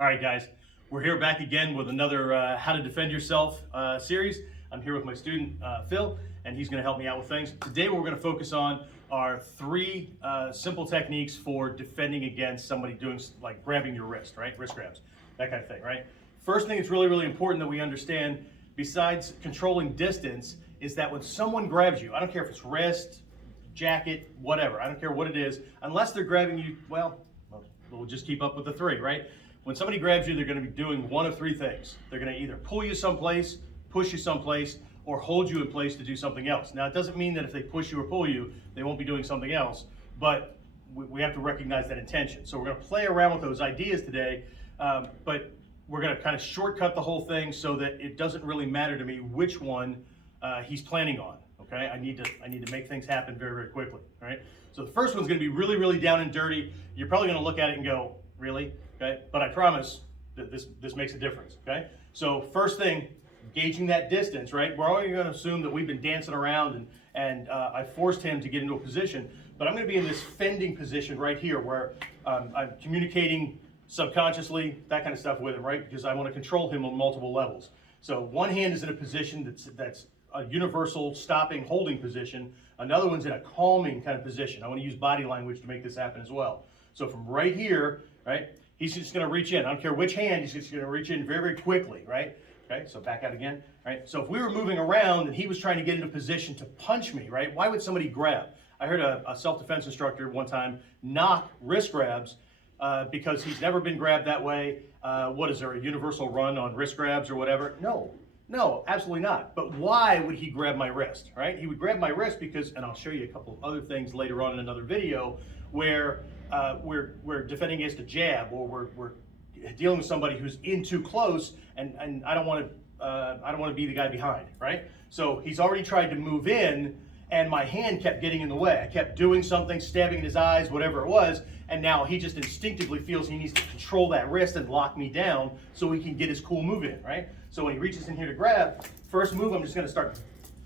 All right, guys, we're here back again with another How to Defend Yourself series. I'm here with my student, Phil, and he's gonna help me out with things. Today, what we're gonna focus on are three simple techniques for defending against somebody doing, like grabbing your wrist, right? Wrist grabs, that kind of thing, right? First thing that's really important that we understand, besides controlling distance, is that when someone grabs you, I don't care if it's wrist, jacket, whatever, I don't care what it is, unless they're grabbing you, well, we'll just keep up with the three, right? When somebody grabs you, they're going to be doing one of three things. They're going to either pull you someplace, push you someplace, or hold you in place to do something else. Now, it doesn't mean that if they push you or pull you, they won't be doing something else, but we have to recognize that intention. So we're going to play around with those ideas today, but we're going to kind of shortcut the whole thing so that it doesn't really matter to me which one he's planning on. Okay, I need to make things happen very quickly. All right. So the first one's going to be really down and dirty. You're probably going to look at it and go, really? Okay, but I promise that this makes a difference. Okay, so first thing, gauging that distance, right? We're already going to assume that we've been dancing around and I forced him to get into a position, but I'm going to be in this fending position right here where I'm communicating subconsciously, that kind of stuff with him, right? Because I want to control him on multiple levels. So one hand is in a position that's a universal stopping, holding position. Another one's in a calming kind of position. I want to use body language to make this happen as well. So from right here, right, he's just going to reach in. I don't care which hand, he's just going to reach in very quickly, right? Okay, so back out again, right? So if we were moving around and he was trying to get into position to punch me, right? Why would somebody grab? I heard a self-defense instructor one time knock wrist grabs because he's never been grabbed that way. What is there, a universal run on wrist grabs or whatever? No, absolutely not. But why would he grab my wrist, right? He would grab my wrist because, and I'll show you a couple of other things later on in another video, where we're defending against a jab, or we're dealing with somebody who's in too close, and I don't want to be the guy behind, right? So he's already tried to move in, and my hand kept getting in the way. I kept doing something, stabbing in his eyes, whatever it was, and now he just instinctively feels he needs to control that wrist and lock me down so he can get his cool move in, right? So when he reaches in here to grab, first move, I'm just going to start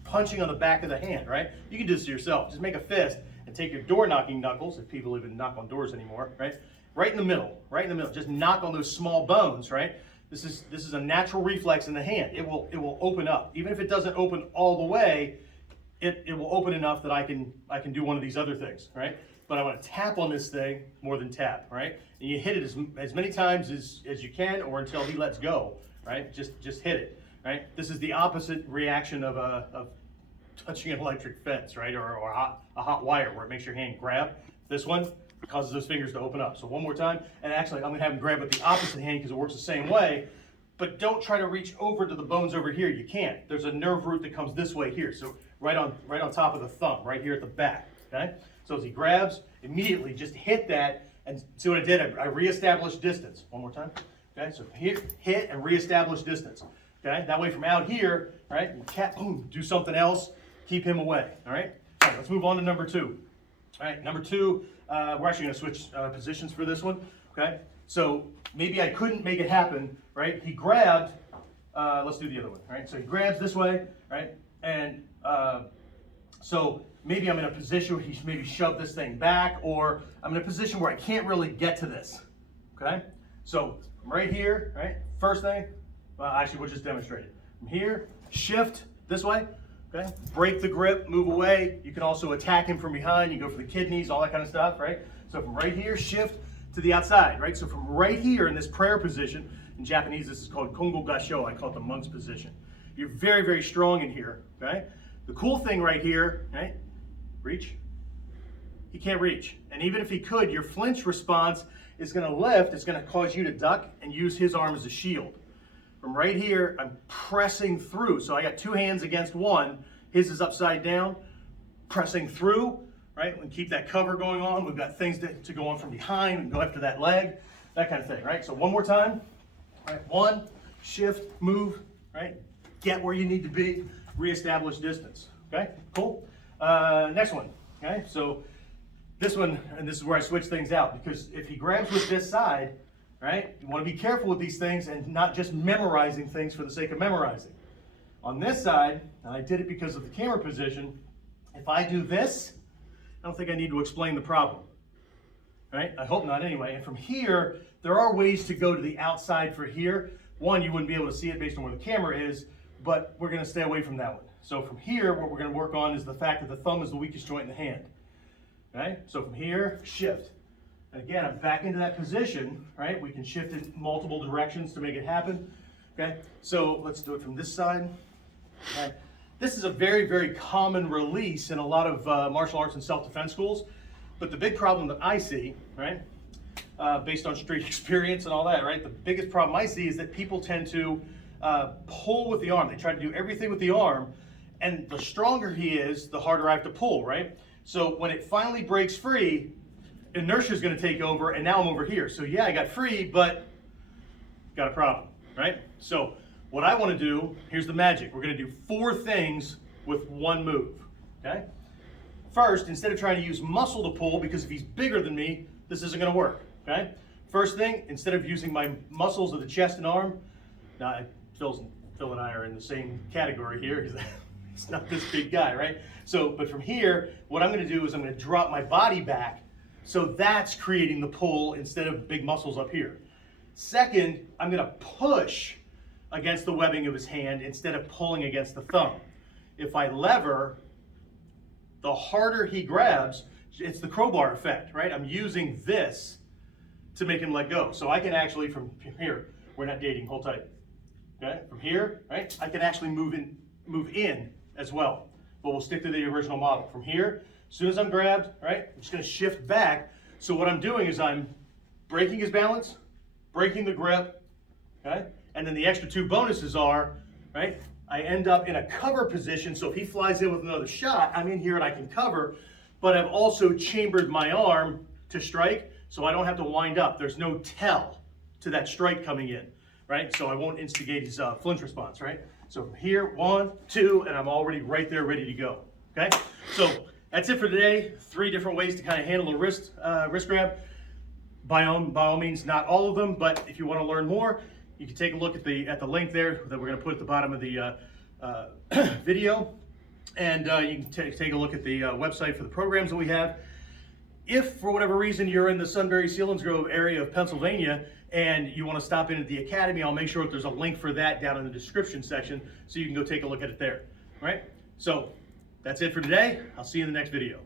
punching on the back of the hand, right? You can do this to yourself. Just make a fist and take your door knocking knuckles, if people even knock on doors anymore, right? Right in the middle, just knock on those small bones, right? This is a natural reflex in the hand. It will open up. Even if it doesn't open all the way, it will open enough that I can do one of these other things, right? But I want to tap on this thing more than tap, right? And you hit it as many times as you can, or until he lets go, right? Just hit it, right? This is the opposite reaction of touching an electric fence, right? Or a hot wire where it makes your hand grab. This one causes those fingers to open up. So one more time, and actually I'm gonna have him grab with the opposite hand because it works the same way, but don't try to reach over to the bones over here. You can't. There's a nerve root that comes this way here. So right on top of the thumb, right here at the back, okay? So as he grabs, immediately just hit that, and see what I did? I reestablished distance. One more time, okay? So hit and reestablish distance, okay? That way from out here, right, boom, do something else, keep him away, all right? All right, let's move on to number two. All right, number two, we're actually gonna switch positions for this one, okay? So maybe I couldn't make it happen, right? He grabbed, let's do the other one, right? So he grabs this way, right? And so maybe I'm in a position where he's maybe shoved this thing back, or I'm in a position where I can't really get to this, okay? So I'm right here, right? First thing, actually we'll just demonstrate it. From here, shift this way, okay? Break the grip, move away. You can also attack him from behind. You go for the kidneys, all that kind of stuff, right? So from right here, shift to the outside, right? So from right here in this prayer position, in Japanese this is called Kongo Gasho, I call it the monk's position. You're very strong in here, okay? The cool thing right here, right? Reach. He can't reach. And even if he could, your flinch response is going to lift. It's going to cause you to duck and use his arm as a shield. From right here, I'm pressing through. So I got two hands against one. His is upside down. Pressing through, right? We keep that cover going on. We've got things to go on from behind and go after that leg, that kind of thing, right? So one more time. All right, one, shift, move, right? Get where you need to be, reestablish distance, okay? Cool. Next one, okay? So this one, and this is where I switch things out, because if he grabs with this side, right, you want to be careful with these things and not just memorizing things for the sake of memorizing. On this side, and I did it because of the camera position, if I do this, I don't think I need to explain the problem, right? I hope not anyway. And from here, there are ways to go to the outside for here. One, you wouldn't be able to see it based on where the camera is, but we're gonna stay away from that one. So from here, what we're gonna work on is the fact that the thumb is the weakest joint in the hand. Okay, so from here, shift. And again, I'm back into that position, right? We can shift it multiple directions to make it happen. Okay, so let's do it from this side. Okay. This is a very, very common release in a lot of martial arts and self-defense schools. But the big problem that I see, right, based on street experience and all that, right, the biggest problem I see is that people tend to pull with the arm. They try to do everything with the arm, and the stronger he is, the harder I have to pull, right? So when it finally breaks free, inertia is going to take over, and now I'm over here. So yeah, I got free, but got a problem, right? So what I want to do, here's the magic. We're going to do 4 things with one move, okay? First, instead of trying to use muscle to pull, because if he's bigger than me, this isn't going to work, okay? First thing, instead of using my muscles of the chest and arm, now Phil and I are in the same category here. He's not this big guy, right? So, but from here, what I'm going to do is I'm going to drop my body back, so that's creating the pull instead of big muscles up here. Second, I'm going to push against the webbing of his hand instead of pulling against the thumb. If I lever, the harder he grabs, it's the crowbar effect, right? I'm using this to make him let go. So I can actually, from here, we're not dating, hold tight. Okay, from here, right? I can actually move in as well, but we'll stick to the original model. From here, as soon as I'm grabbed, right, I'm just gonna shift back. So what I'm doing is I'm breaking his balance, breaking the grip, okay? And then the extra 2 bonuses are, right, I end up in a cover position, so if he flies in with another shot, I'm in here and I can cover, but I've also chambered my arm to strike, so I don't have to wind up. There's no tell to that strike coming in, right? So I won't instigate his flinch response, right? So from here, 1, 2, and I'm already right there ready to go, okay? So that's it for today. 3 different ways to kind of handle a wrist grab. By all means, not all of them, but if you want to learn more, you can take a look at the link there that we're going to put at the bottom of the video, and you can take a look at the website for the programs that we have. If for whatever reason you're in the Sunbury Selinsgrove area of Pennsylvania and you want to stop in at the academy, I'll make sure that there's a link for that down in the description section so you can go take a look at it there. All right, so that's it for today. I'll see you in the next video.